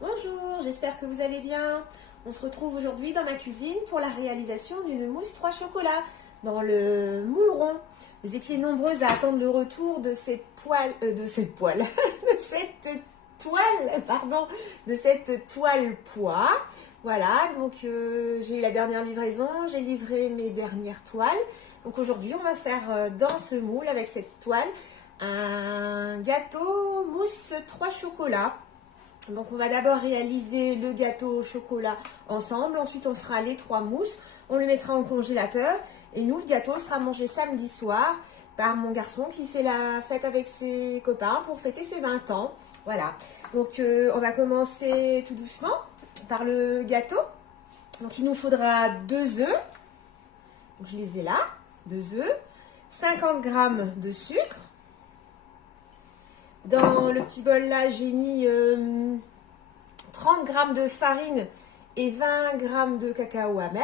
Bonjour, j'espère que vous allez bien. On se retrouve aujourd'hui dans ma cuisine pour la réalisation d'une mousse 3 chocolats dans le moule rond. Vous étiez nombreuses à attendre le retour de cette de cette toile pois. Voilà, donc j'ai eu la dernière livraison, j'ai livré mes dernières toiles. Donc aujourd'hui, on va faire dans ce moule avec cette toile un gâteau mousse 3 chocolats. Donc on va d'abord réaliser le gâteau au chocolat ensemble, ensuite on fera les 3 mousses, on le mettra au congélateur et nous le gâteau sera mangé samedi soir par mon garçon qui fait la fête avec ses copains pour fêter ses 20 ans. Voilà, donc on va commencer tout doucement par le gâteau. Donc il nous faudra 2 œufs, donc je les ai là, 2 œufs, 50 g de sucre. Dans le petit bol là, j'ai mis 30 g de farine et 20 g de cacao amer.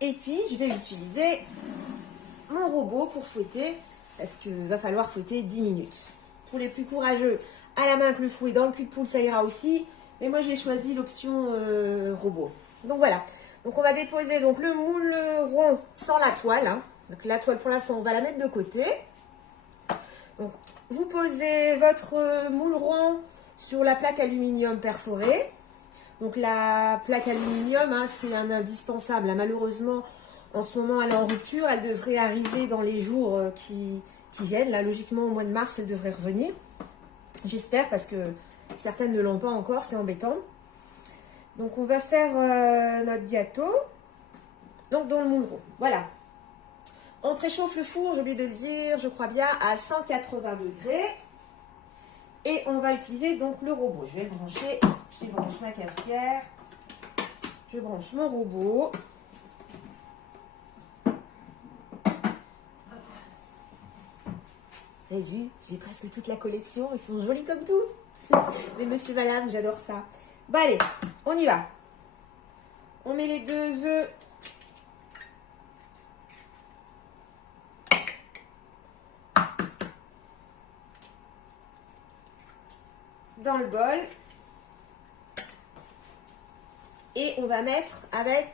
Et puis, je vais utiliser mon robot pour fouetter, parce qu'il va falloir fouetter 10 minutes. Pour les plus courageux, à la main avec le fouet, dans le cul de poule, ça ira aussi. Mais moi, j'ai choisi l'option robot. Donc voilà. Donc on va déposer donc, le moule rond sans la toile. Hein. Donc la toile, pour l'instant, on va la mettre de côté. Donc, vous posez votre moule rond sur la plaque aluminium perforée. Donc la plaque aluminium, hein, c'est un indispensable. Hein. Malheureusement, en ce moment, elle est en rupture. Elle devrait arriver dans les jours qui viennent. Là, logiquement, au mois de mars, elle devrait revenir. J'espère, parce que certaines ne l'ont pas encore. C'est embêtant. Donc, on va faire notre gâteau. Donc, dans le moule rond. Voilà. On préchauffe le four, j'ai oublié de le dire, je crois bien, à 180 degrés. Et on va utiliser donc le robot. Je vais le brancher. Je débranche ma cafetière. Je branche mon robot. Vous avez vu, j'ai presque toute la collection. Ils sont jolis comme tout. Mais monsieur, madame, j'adore ça. Bon, allez, on y va. On met les 2 œufs dans le bol. Et on va mettre avec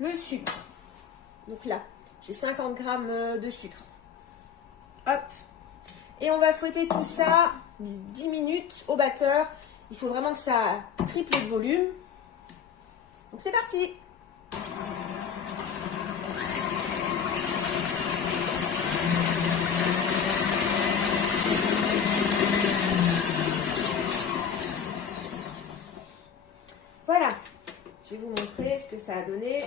le sucre. Donc là, j'ai 50 g de sucre. Hop. Et on va fouetter tout ça 10 minutes au batteur. Il faut vraiment que ça triple de volume. Donc c'est parti. Voilà, je vais vous montrer ce que ça a donné.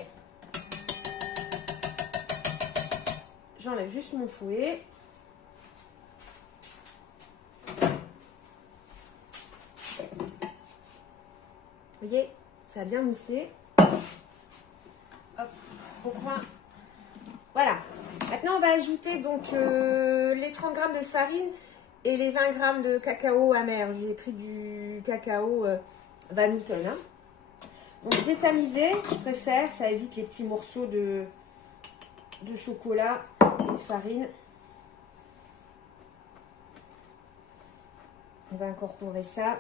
J'enlève juste mon fouet. Vous voyez, ça a bien moussé. Hop, au coin. Voilà. Maintenant, on va ajouter donc les 30 g de farine et les 20 g de cacao amer. J'ai pris du cacao Van Houten. Hein. Donc détamisé, je préfère, ça évite les petits morceaux de chocolat et de farine. On va incorporer ça.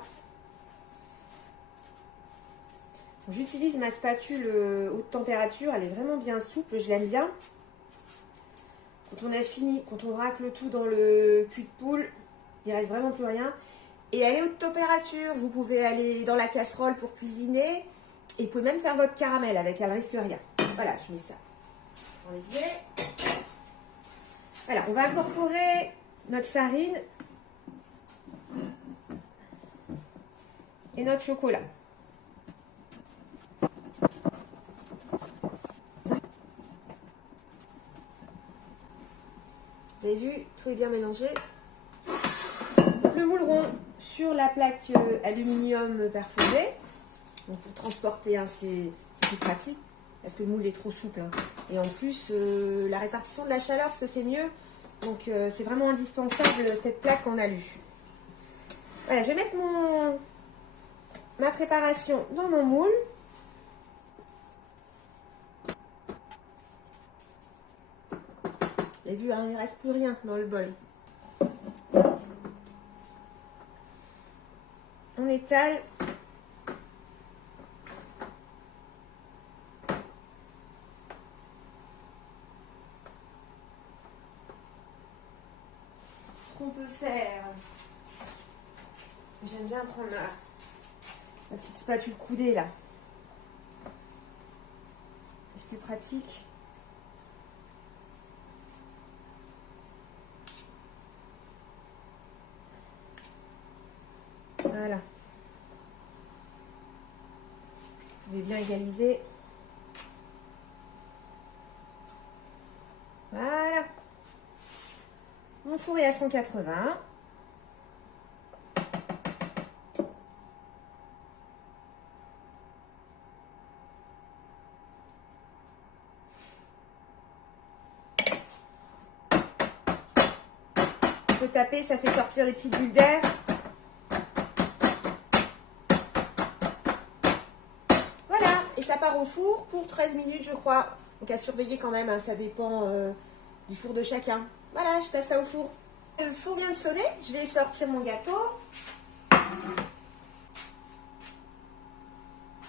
J'utilise ma spatule haute température, elle est vraiment bien souple, je l'aime bien. Quand on a fini, quand on racle tout dans le cul de poule, il ne reste vraiment plus rien. Et elle est haute température, vous pouvez aller dans la casserole pour cuisiner. Et vous pouvez même faire votre caramel avec, elle ne risque rien. Voilà, je mets ça dans l'évier. Voilà, on va incorporer notre farine et notre chocolat. Vous avez vu, tout est bien mélangé. Donc, le moule rond sur la plaque aluminium perforée. Donc pour transporter, hein, c'est plus pratique parce que le moule est trop souple. Hein. Et en plus, la répartition de la chaleur se fait mieux. Donc c'est vraiment indispensable cette plaque en alu. Voilà, je vais mettre ma préparation dans mon moule. Vous avez vu, hein, il ne reste plus rien dans le bol. on étale. Ce qu'on peut faire, j'aime bien prendre ma petite spatule coudée là. C'est plus pratique. Voilà. Vous pouvez bien égaliser. Voilà. Mon four est à 180. On peut taper, ça fait sortir les petites bulles d'air. Voilà, et ça part au four pour 13 minutes, je crois. Donc à surveiller quand même, hein, ça dépend du four de chacun. Voilà, je passe ça au four. Le four vient de sonner, je vais sortir mon gâteau.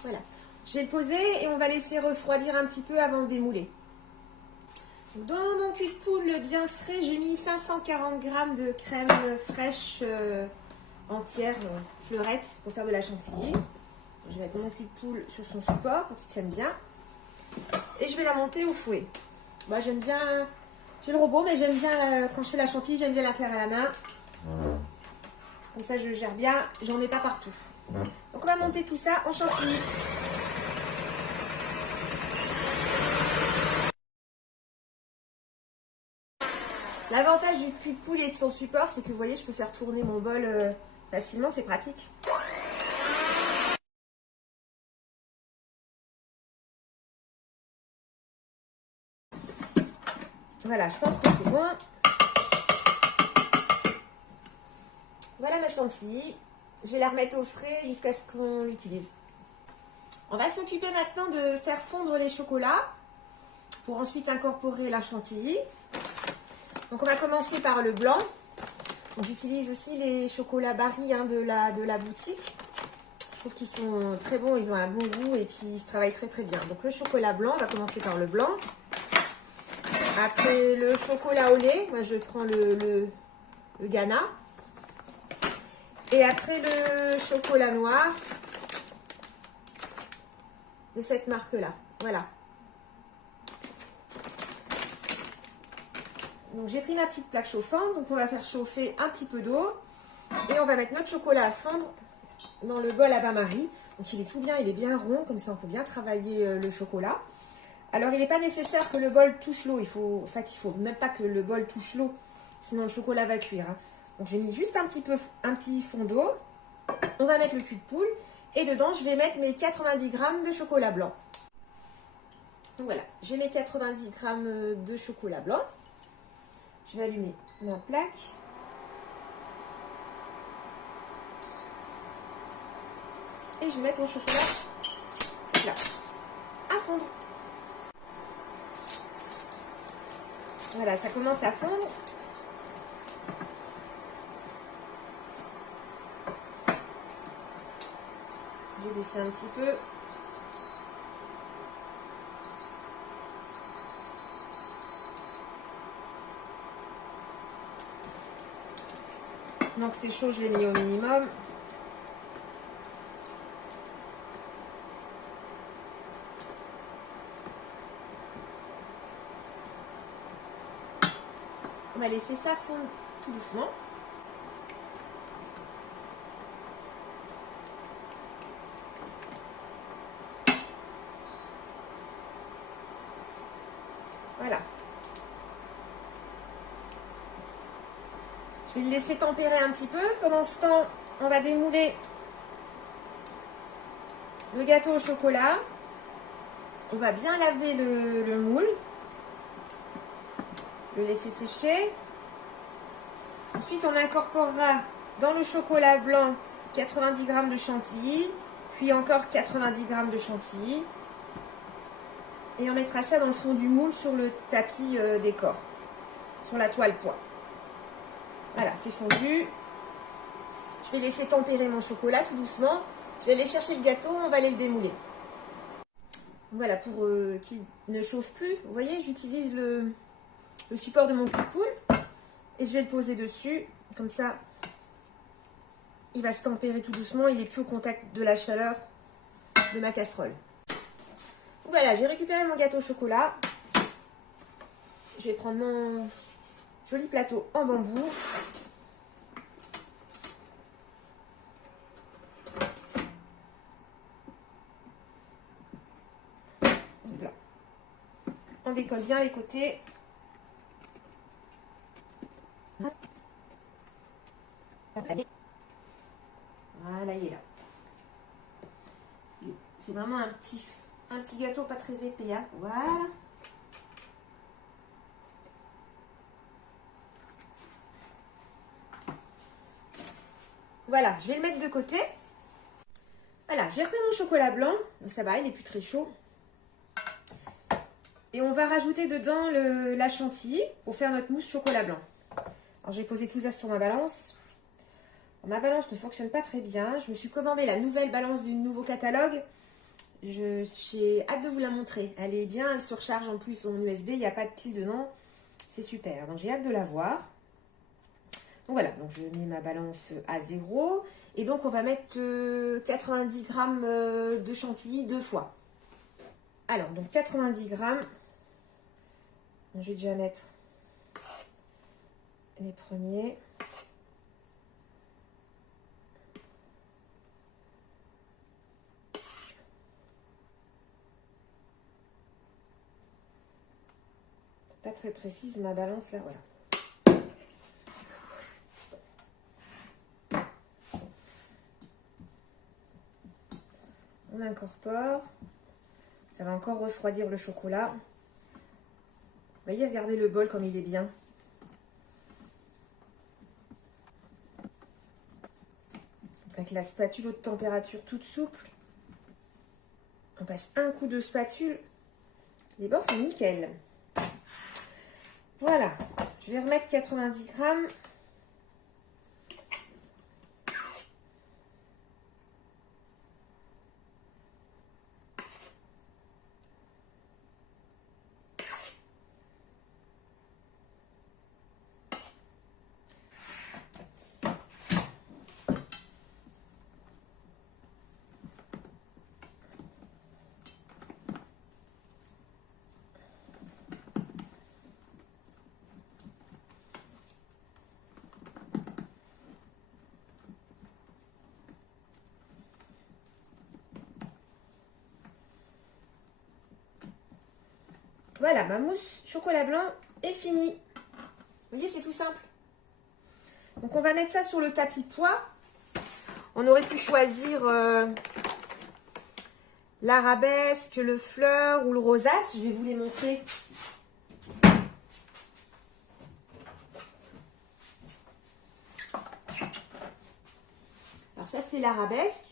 Voilà, je vais le poser et on va laisser refroidir un petit peu avant de démouler. Dans mon cul de poule bien frais, j'ai mis 540 g de crème fraîche entière fleurette pour faire de la chantilly. Je vais mettre mon cul de poule sur son support pour qu'il tienne bien. Et je vais la monter au fouet. Moi j'aime bien, j'ai le robot, mais j'aime bien, quand je fais la chantilly, j'aime bien la faire à la main. Comme ça je gère bien, j'en mets pas partout. Donc on va monter tout ça en chantilly. L'avantage du cul de poule et de son support, c'est que vous voyez, je peux faire tourner mon bol facilement, c'est pratique. Voilà, je pense que c'est bon. Voilà ma chantilly. Je vais la remettre au frais jusqu'à ce qu'on l'utilise. On va s'occuper maintenant de faire fondre les chocolats pour ensuite incorporer la chantilly. Donc on va commencer par le blanc. J'utilise aussi les chocolats Barry hein, de la boutique. Je trouve qu'ils sont très bons, ils ont un bon goût et puis ils se travaillent très très bien. Donc le chocolat blanc, on va commencer par le blanc. Après le chocolat au lait, moi je prends le Ghana. Et après le chocolat noir de cette marque-là. Voilà. Donc j'ai pris ma petite plaque chauffante, donc on va faire chauffer un petit peu d'eau et on va mettre notre chocolat à fondre dans le bol à bain-marie. Donc il est tout bien, il est bien rond, comme ça on peut bien travailler le chocolat. Alors il n'est pas nécessaire que le bol touche l'eau, il faut même pas que le bol touche l'eau, sinon le chocolat va cuire. Hein. Donc j'ai mis juste un petit fond d'eau, on va mettre le cul de poule et dedans je vais mettre mes 90 g de chocolat blanc. Donc voilà, j'ai mes 90 g de chocolat blanc. Je vais allumer ma plaque. Et je vais mettre mon chocolat là, à fondre. Voilà, ça commence à fondre. Je vais baisser un petit peu. Donc c'est chaud, je l'ai mis au minimum. On va laisser ça fondre tout doucement. Voilà. Je vais le laisser tempérer un petit peu. Pendant ce temps, on va démouler le gâteau au chocolat. On va bien laver le moule. Le laisser sécher. Ensuite, on incorporera dans le chocolat blanc 90 g de chantilly, puis encore 90 g de chantilly. Et on mettra ça dans le fond du moule sur le tapis décor, sur la toile point. Voilà, c'est fondu. Je Je vais laisser tempérer mon chocolat tout doucement. Je vais aller chercher le gâteau, on va aller le démouler. Voilà, pour qu'il ne chauffe plus, vous voyez, j'utilise le support de mon cul de poule et je vais le poser dessus. Comme ça, il va se tempérer tout doucement, il n'est plus au contact de la chaleur de ma casserole. Voilà, j'ai récupéré mon gâteau au chocolat. Je vais prendre mon joli plateau en bambou. Voilà. On décolle bien les côtés. Voilà, il est là. C'est vraiment un petit gâteau pas très épais. Hein. Voilà. Voilà, je vais le mettre de côté. Voilà, j'ai repris mon chocolat blanc. Ça va, il n'est plus très chaud. Et on va rajouter dedans la chantilly pour faire notre mousse chocolat blanc. Alors, j'ai posé tout ça sur ma balance. Ma balance ne fonctionne pas très bien. Je me suis commandé la nouvelle balance du nouveau catalogue. J'ai hâte de vous la montrer. Elle est bien, elle se recharge en plus en USB. Il n'y a pas de pile dedans. C'est super. Donc, j'ai hâte de la voir. Donc voilà, donc je mets ma balance à 0. Et donc on va mettre 90 grammes de chantilly 2 fois. Alors, donc 90 grammes. Donc, je vais déjà mettre les premiers. Pas très précise ma balance là, voilà. On incorpore. Ça va encore refroidir le chocolat. Vous voyez, regardez le bol comme il est bien. Avec la spatule haute température toute souple. On passe un coup de spatule. Les bords sont nickel. Voilà. Je vais remettre 90 grammes. Voilà, ma mousse chocolat blanc est finie. Vous voyez, c'est tout simple. Donc, on va mettre ça sur le tapis pois. On aurait pu choisir l'arabesque, le fleur ou le rosace. Je vais vous les montrer. Alors, ça, c'est l'arabesque.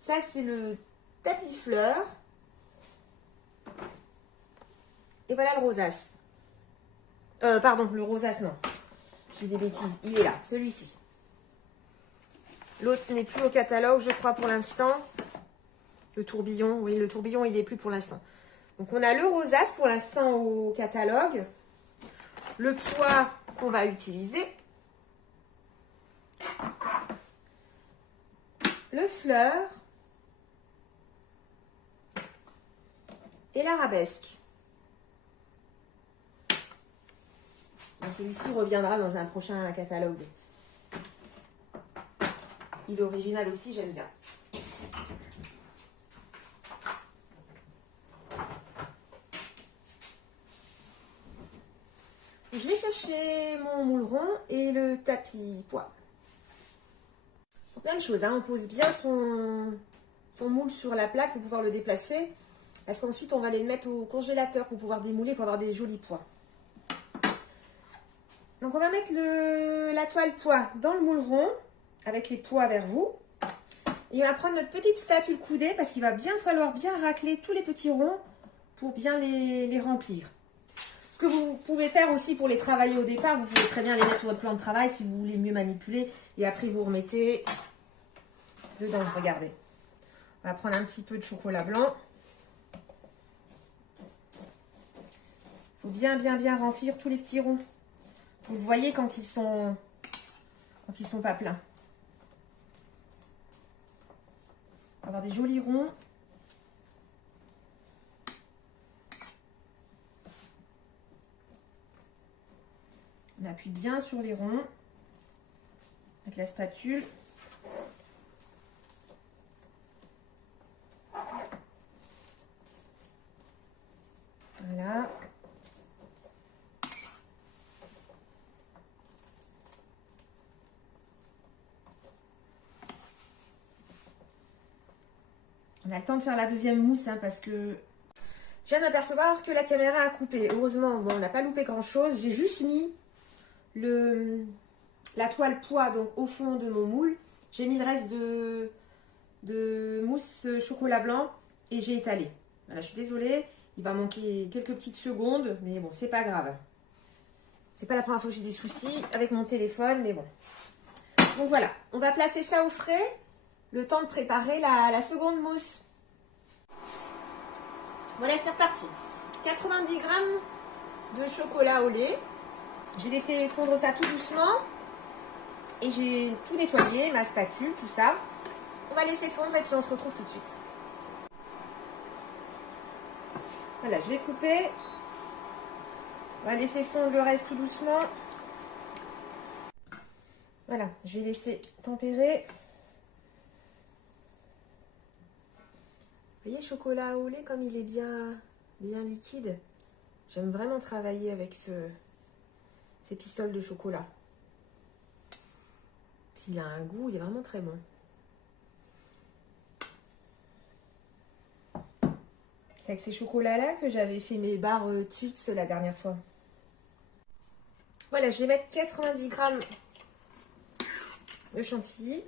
Ça, c'est le tapis fleur. Et voilà le rosace. Pardon, le rosace, non. J'ai des bêtises. Il est là, celui-ci. L'autre n'est plus au catalogue, je crois, pour l'instant. Le tourbillon, oui, le tourbillon, il n'est plus pour l'instant. Donc, on a le rosace pour l'instant au catalogue. Le pois qu'on va utiliser. Le fleur. Et l'arabesque. Celui-ci reviendra dans un prochain catalogue. Il est original aussi, j'aime bien. Je vais chercher mon moule rond et le tapis pois. Plein de choses, hein. On pose bien son moule sur la plaque pour pouvoir le déplacer. Parce qu'ensuite, on va aller le mettre au congélateur pour pouvoir démouler, pour avoir des jolis pois. Donc, on va mettre la toile pois dans le moule rond, avec les pois vers vous. Et on va prendre notre petite spatule coudée, parce qu'il va bien falloir bien racler tous les petits ronds pour bien les remplir. Ce que vous pouvez faire aussi pour les travailler au départ, vous pouvez très bien les mettre sur votre plan de travail si vous voulez mieux manipuler. Et après, vous remettez dedans. Regardez. On va prendre un petit peu de chocolat blanc. Il faut bien remplir tous les petits ronds. Vous le voyez quand ils sont pas pleins. On va avoir des jolis ronds. On appuie bien sur les ronds avec la spatule. Voilà. On a le temps de faire la deuxième mousse hein, parce que je viens d'apercevoir que la caméra a coupé. Heureusement, bon, on n'a pas loupé grand chose. J'ai juste mis la toile pois donc au fond de mon moule. J'ai mis le reste de mousse chocolat blanc et j'ai étalé. Voilà, je suis désolée, il va manquer quelques petites secondes, mais bon, c'est pas grave. C'est pas la première fois que j'ai des soucis avec mon téléphone, mais bon. Donc voilà, on va placer ça au frais, le temps de préparer la seconde mousse. Voilà, c'est reparti. 90 g de chocolat au lait. J'ai laissé fondre ça tout doucement. Et j'ai tout nettoyé, ma spatule, tout ça. On va laisser fondre et puis on se retrouve tout de suite. Voilà, je vais couper. On va laisser fondre le reste tout doucement. Voilà, je vais laisser tempérer. Vous voyez, chocolat au lait, comme il est bien liquide. J'aime vraiment travailler avec ces pistoles de chocolat. Il a un goût, il est vraiment très bon. C'est avec ces chocolats-là que j'avais fait mes barres Twix la dernière fois. Voilà, je vais mettre 90 g de chantilly.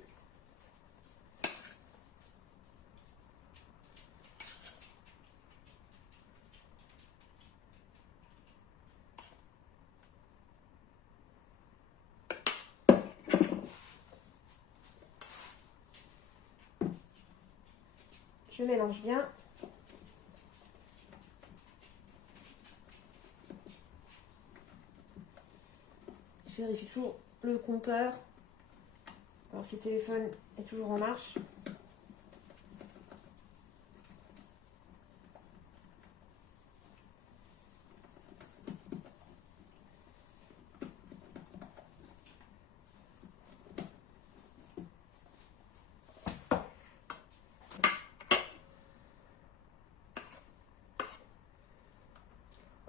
Je mélange bien. Je vérifie toujours le compteur. Alors si le téléphone est toujours en marche.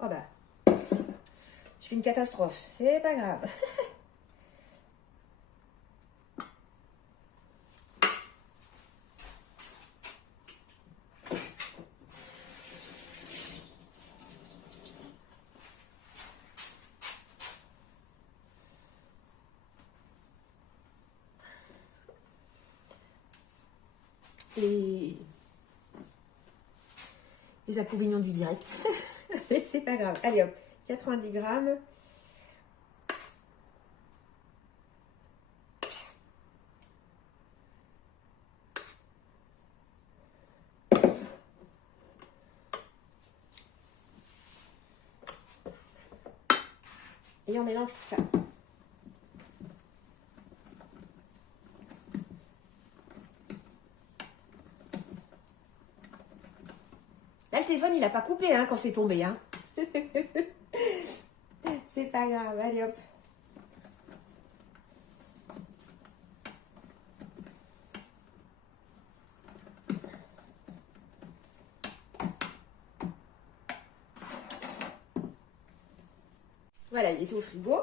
Oh bah, je fais une catastrophe, c'est pas grave. Les inconvénients du direct. Mais c'est pas grave. Allez hop, 90 g. Et on mélange tout ça. Là, le téléphone, il n'a pas coupé hein, quand c'est tombé. Hein. C'est pas grave. Allez hop. Voilà, il était au frigo.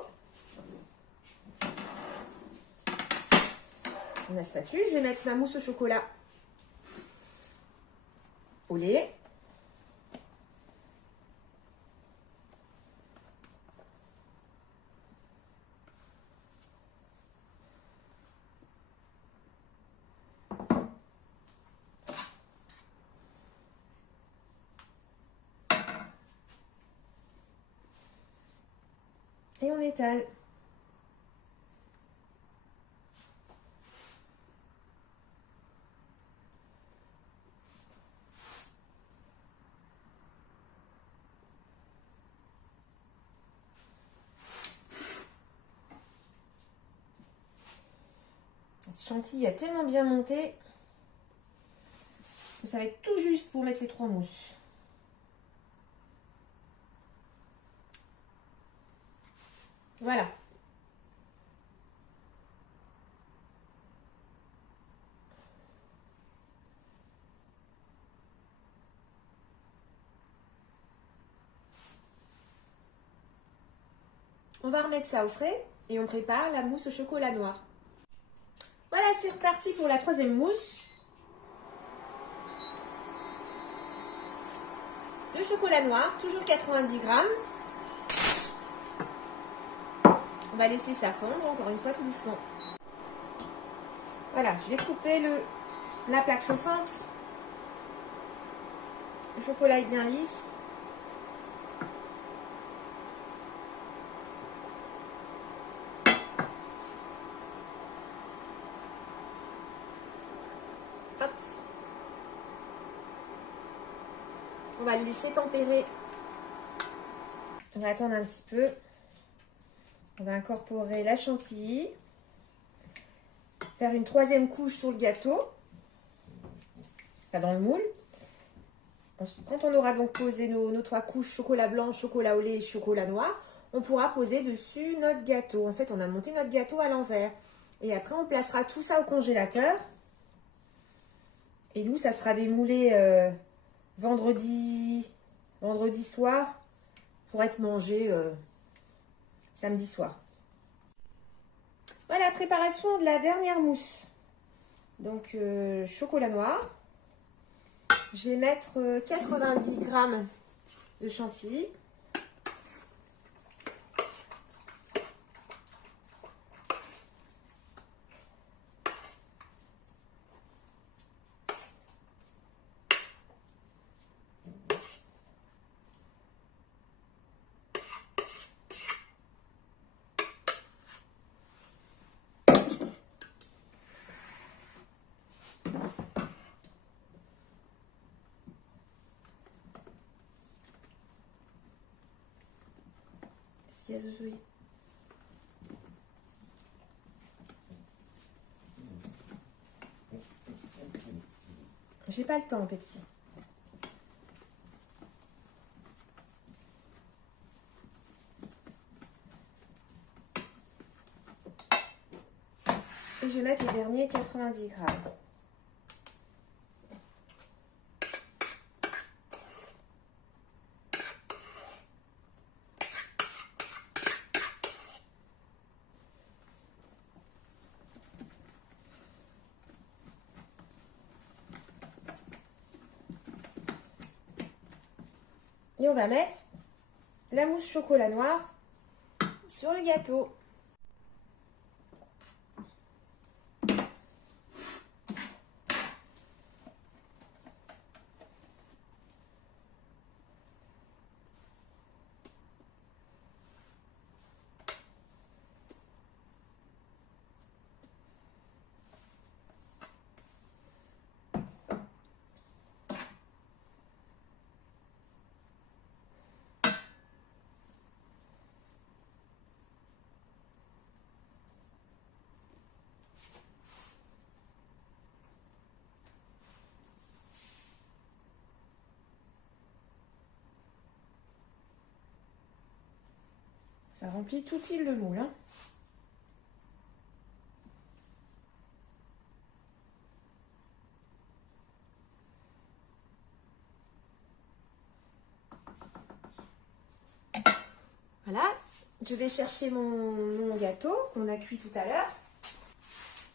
Ma spatule, je vais mettre ma mousse au chocolat au lait. Et on étale. Cette chantilly a tellement bien monté que ça va être tout juste pour mettre les 3 mousses. Voilà. On va remettre ça au frais et on prépare la mousse au chocolat noir. Voilà, c'est reparti pour la 3e mousse. Le chocolat noir, toujours 90 grammes. On va laisser ça fondre, encore une fois, tout doucement. Voilà, je vais couper la plaque chauffante. Le chocolat est bien lisse. Hop. On va le laisser tempérer. On va attendre un petit peu. On va incorporer la chantilly. Faire une 3e couche sur le gâteau. Enfin, dans le moule. Quand on aura donc posé nos 3 couches, chocolat blanc, chocolat au lait et chocolat noir, on pourra poser dessus notre gâteau. En fait, on a monté notre gâteau à l'envers. Et après, on placera tout ça au congélateur. Et nous, ça sera démoulé vendredi soir pour être mangé samedi soir. Voilà, préparation de la dernière mousse. Donc, chocolat noir. Je vais mettre 90 grammes de chantilly. Oui. J'ai pas le temps, Pepsi. Et je vais mettre les derniers 90 grammes. Et on va mettre la mousse chocolat noir sur le gâteau. Ça remplit tout pile le moule. Hein. Voilà, je vais chercher mon gâteau qu'on a cuit tout à l'heure.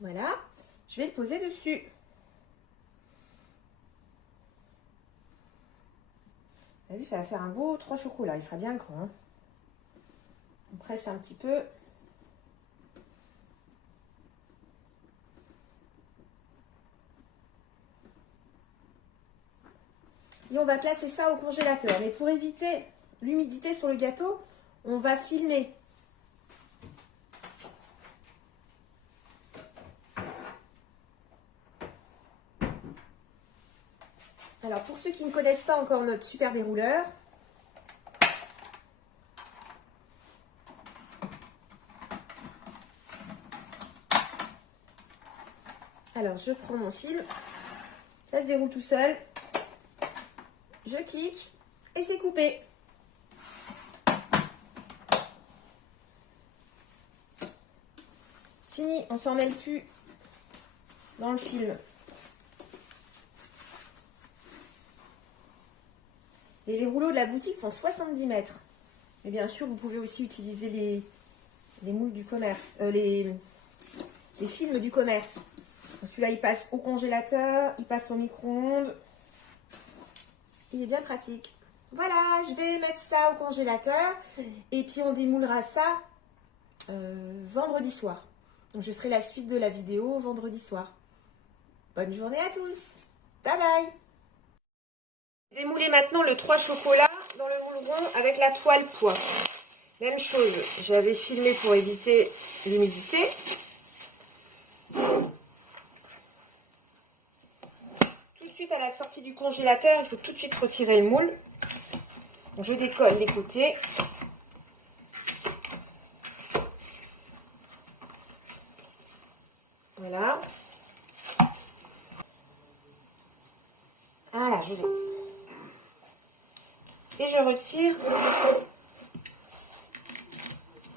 Voilà, je vais le poser dessus. Vous avez vu, ça va faire un beau 3 chocolats, il sera bien grand. Hein. On presse un petit peu. Et on va placer ça au congélateur. Mais pour éviter l'humidité sur le gâteau, on va filmer Alors, pour ceux qui ne connaissent pas encore notre super dérouleur, alors je prends mon fil, ça se déroule tout seul, je clique et c'est coupé. Fini, on s'en mêle plus dans le film. Et les rouleaux de la boutique font 70 mètres. Et bien sûr, vous pouvez aussi utiliser les moules du commerce, les films du commerce. Celui-là, il passe au congélateur, il passe au micro-ondes. Il est bien pratique. Voilà, je vais mettre ça au congélateur. Et puis, on démoulera ça vendredi soir. Donc, je ferai la suite de la vidéo vendredi soir. Bonne journée à tous. Bye bye. Démouler maintenant le 3 chocolat dans le moule rond avec la toile pois. Même chose, j'avais filmé pour éviter l'humidité. Tout de suite à la sortie du congélateur, il faut tout de suite retirer le moule. Donc, je décolle les côtés. Voilà. Voilà, je décolle. Et je retire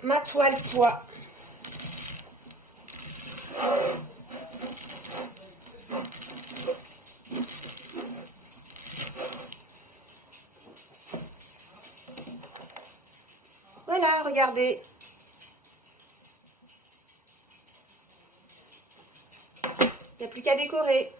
ma toile pois. Voilà, regardez. Il n'y a plus qu'à décorer.